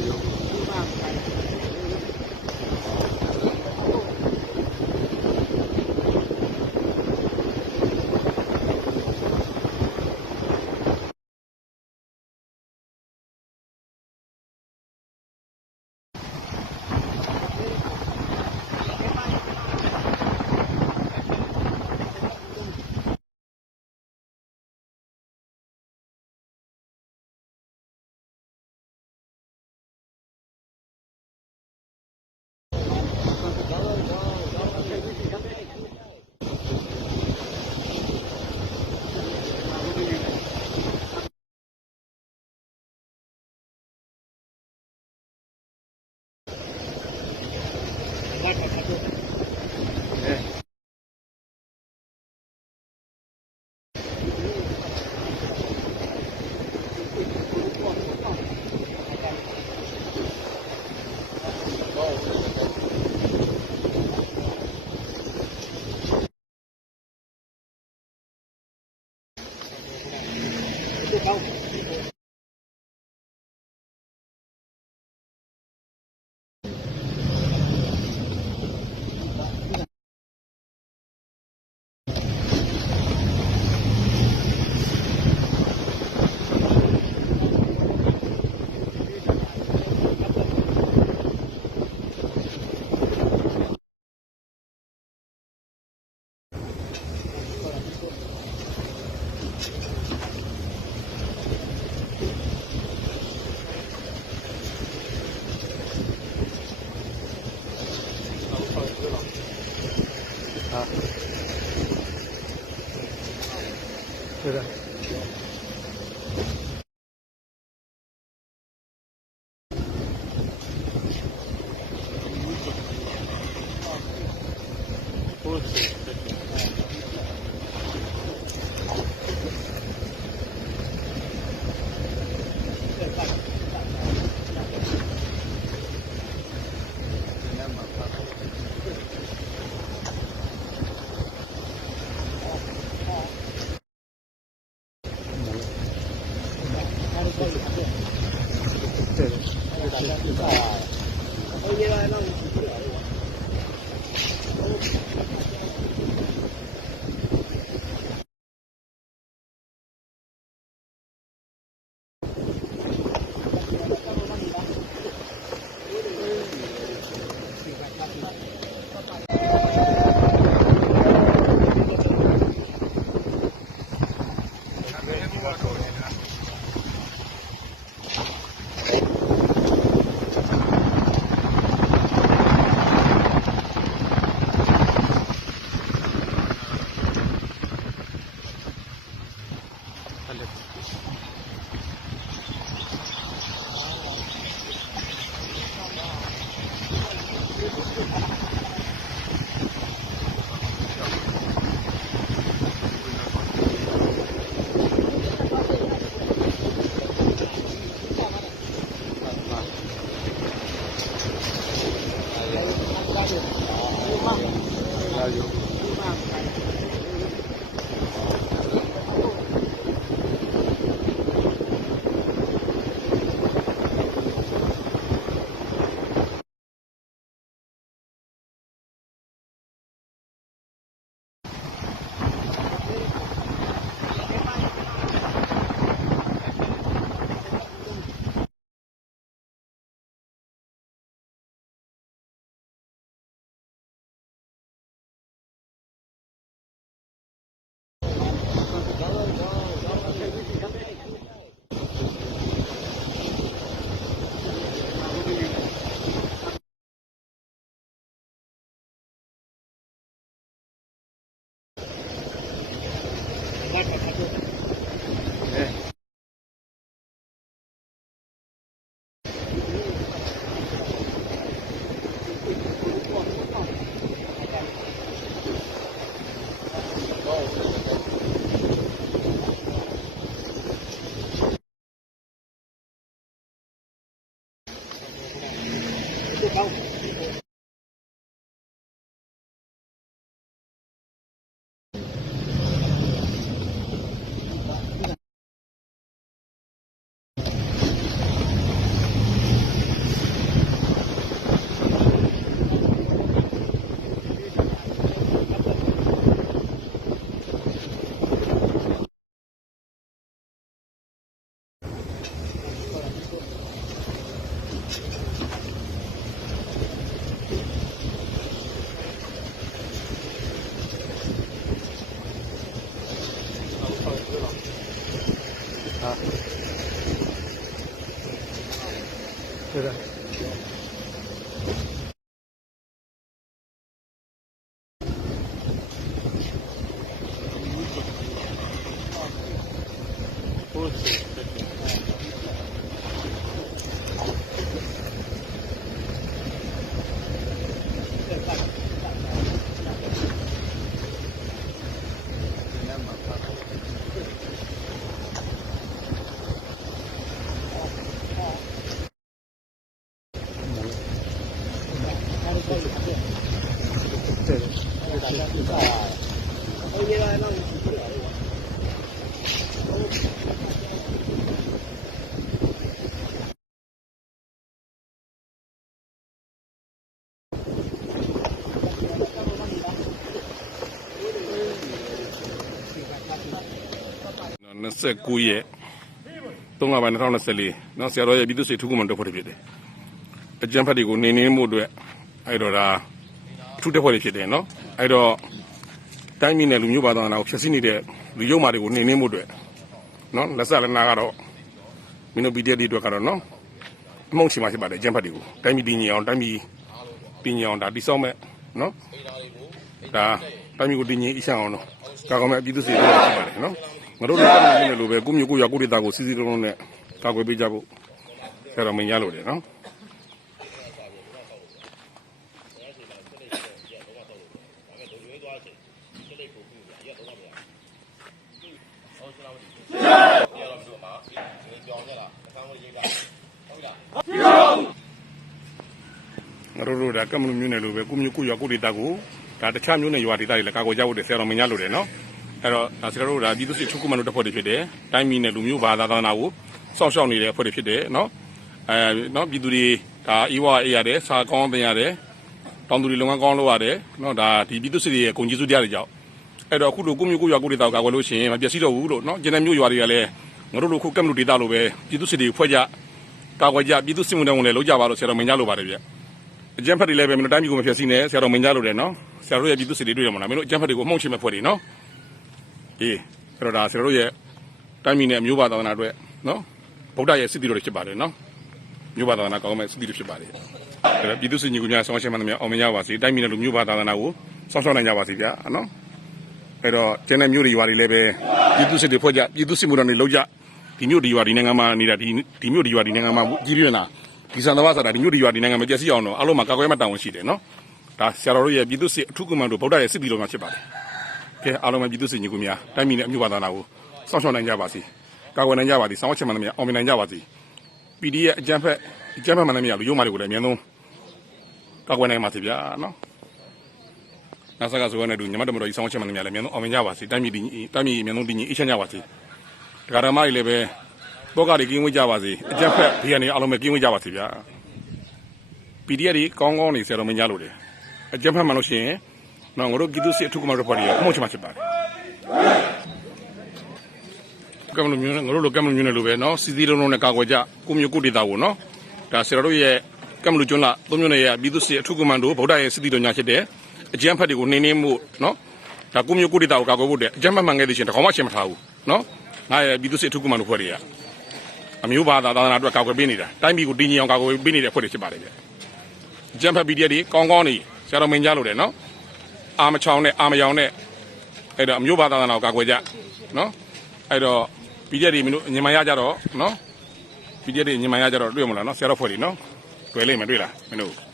油。啊，是的。不是。对对的。不是。对的。29ရက်3လပိုင်း2024နော်ဆရာတော်ရဲ့ပြည်သူ့စစ်ထုခုမှန်တက်ဖွဲ့ဖြစ်တယ်အကြံဖတ်တွေကိုနေမှုအတွက်အဲ့တော့ဒါအထူးတက်ဖွဲ့ဖြစ်တယ်နော်အဲ့တော့တိုင်းပြည်နဲ့လူမျိုးဘာသာနာကိုဖျက်ဆီးနေတဲ့လူရုံမာတွေကိုနေမှုအတွက်နော်လက်ဆက်လက်နာကတော့မင်းတို့ PDF တွေအတွက်ကတော့နော်အမုံချင်မှဖြစ်ပါတယ်အကြံဖတ်တွေကိုတိုင်းပြည်တည်ငြိမ်အောင်တိုင်းပြည်တည်ငြိမ်အောင်ဒါတိစောက်မဲ့နော်ဒါတိုင်းပြည်ကိုတည်ငြိမ်အေးချမ်းအောင်နော်ကာကွယ်မဲ့ပြည်သူ့စစ်တွေဖြစ်ပါတယ်နော်ငါတို့လည်းတက်နေလို့ပဲကိုမျိုးကိုရွာကိုဒေတာကိုစီစီလုံးလုံးနဲ့ကာကွယ်ပေးကြဖို့ဆရာတော်မင်းရလို့တယ်နော်ငါတို့ဒါကမ္မလူမျိုးနယ်လို့ပဲကိုမျိုးကိုရွာကိုဒေတာကိုဒါတခြားမျိုးနဲ့ရွာဒေတာတွေလည်းကာကွယ်ကြဖို့ဆရာတော်မင်းရလို့တယ်နော်အဲ့တော့ဆရာတို့ဒါပြည်သူ့စစ်ထုခုမှန်တို့တက်ဖွဲ့တွေဖြစ်တယ်တိုင်းပြည်နဲ့လူမျိုးဘာသာသာနာကိုစောင့်ရှောက်နေတဲ့အဖွဲ့တွေဖြစ်တယ်နော်နော်ပြည်သူတွေဒါအေးဝအေးရတယ်စာကောင်းပင်ရတယ်တောင်သူတွေလုံငန်းကောင်းလုပ်ရတယ်နော်ဒါဒီပြည်သူ့စစ်တွေရဲ့ဂုဏ်ကျေးဇူးတရားတွေကြောင့်အဲ့တော့အခုလိုကိုမျိုးကိုရွာကိုဒေတာကိုကာကွယ်လို့ရှိရင်မပျက်စီးတော့ဘူးလို့နော်ကျန်တဲ့မျိုးရွာတွေကလည်းငါတို့လိုခုကမ္မလူဒေတာလိုပဲပြည်သူ့စစ်တွေဖွဲ့ကြကာကွယ်ကြပြည်သူ့စစ်မှုထမ်းဝင်လည်းလုပ်ကြပါလို့ဆရာတော်မင်းကြလို့ပါတယ်ဗျအကျန်းဖက်တွေလည်းပဲမင်းတို့တိုင်းပြည်ကိုမဖျက်ဆီးနဲ့ဆရာတော်မင်းကြလို့တယ်နော်ဆရာတို့ရဲ့ပြည်သူ့စစ်တွေတွေ့တယ်မလားမင်းတို့အကျန်းဖက်တွေကိုအမှုန့်ချင်မဲ့ဖွဲ့တွေနော်အေးအဲ့တော့ဒါဆရာတို့ရဲ့တိုင်းပြည်နဲ့မျိုးဘာသာနာအတွက်နော်ဗုဒ္ဓရဲ့စစ်တီတော်တွေဖြစ်ပါတယ်နော်မျိုးဘာသာနာကောင်းမဲ့စစ်တီတွေဖြစ်ပါတယ်အဲ့တော့ပြည်သူ့စစ်ညီကူများဆောင်းရှင်းမှန်သမျှအောင်မြင်ကြပါစေတိုင်းပြည်နဲ့လူမျိုးဘာသာနာကိုစောင့်ရှောက်နိုင်ကြပါစေဗျာနော်အဲ့တော့ကျန်တဲ့မျိုးတွေရွာတွေလည်းပဲပြည်သူ့စစ်တွေဖွဲ့ကြပြည်သူ့စစ်မှုတော်တွေလုပ်ကြဒီမျိုးတွေရွာဒီနိုင်ငံမှာနေတာဒီမျိုးတွေရွာဒီနိုင်ငံမှာကြီးပြင်းလာဒီစံတော်ဘာသာဒီမျိုးတွေရွာဒီနိုင်ငံမှာပျက်စီးအောင်တော့အလုံးမှာကာကွယ်မှတာဝန်ရှိတယ်နော်ဒါဆရာတော်တို့ရဲ့ပြည်သူ့စစ်အထူးကွန်မန်ဒိုဗုဒ္ဓရဲ့စစ်တီတော်များဖြစ်ပါတယ်ကဲအားလုံးပဲပြည်သူ့စစ်ညီကူများတိုင်းပြည်နဲ့အမျိုးဘာသာနာကိုစောင့်ရှောက်နိုင်ကြပါစေကာကွယ်နိုင်ကြပါစေစောင့်ချမှန်သမျှအောင်မြင်နိုင်ကြပါစေ PD ရဲ့အကြမ်းဖက်မှန်သမျှလူရုံမာတွေကိုလည်းအများဆုံးကာကွယ်နိုင်ပါစေဗျာနော်နာဆာကဆိုရတဲ့သူညီမတော်တော်ကြီးစောင့်ချမှန်သမျှလည်းအများဆုံးအောင်မြင်ကြပါစေတိုင်းပြည်အများဆုံးတည်ငြိမ်အေးချမ်းကြပါစေတရားဓမ္မတွေလည်းပဲဘောကတွေကင်းဝေးကြပါစေအကြမ်းဖက်ဘေးကနေအားလုံးပဲကင်းဝေးကြပါစေဗျာ PD တွေကောင်းကောင်းနေဆရာတော်မင်းကြလို့တယ်အကြမ်းဖက်မှန်လို့ရှိရင်နော်ငါတို့ပြည်သူ့စစ်အထူးကွန်မန်ဒိုဖွဲ့တွေအမှုချမှဖြစ်ပါတယ်ကမ္မလူမျိုးနဲ့ငါတို့လိုကမ္မလူမျိုးနဲ့လိုပဲနော်စီစီလုံးလုံးနဲ့ကာကွယ်ကြကိုမျိုးကိုဒေတာကိုနော်ဒါဆရာတို့ရဲ့ကမ္မလူကျွန်းလာသုံးမျိုးနဲ့ရပြည်သူ့စစ်အထူးကွန်မန်ဒိုဗုဒ္ဓရဲ့စစ်တီတော်ညာဖြစ်တဲ့အကြမ်းဖက်တွေကိုနှိမ့်နှင်းမှုနော်ဒါကိုမျိုးကိုဒေတာကိုကာကွယ်ဖို့တဲ့အကြမ်းဖက်မှန်ခဲ့တဲ့ချင်းတကောင်မှရှင်းမထားဘူးနော်ငါရဲ့ပြည်သူ့စစ်အထူးကွန်မန်ဒိုဖွဲ့တွေကအမျိုးဘာသာသာသနာအတွက်ကာကွယ်ပေးနေတာတိုင်းပြည်ကိုတည်ငြိမ်အောင်ကာကွယ်ပေးနေတဲ့ဖွဲ့တွေဖြစ်ပါတယ်ဗျအကြမ်းဖက် PDF တွေကောင်းကောင်းနေဆရာတော်မင်းကြလို့တယ်နော်အာမချောင်းနဲ့အာမယောင်နဲ့အဲ့တော့အမျိုးဘာသာနာကိုကာကွယ်ကြနော်အဲ့တော့ PDF တွေမင်းတို့ညင်မရကြတော့နော် PDF တွေညင်မရကြတော့တွေ့မလားနော်ဆရာတော်ဖွဲ့တွေနော်တွေ့လိမ့်မယ်တွေ့လားမင်းတို့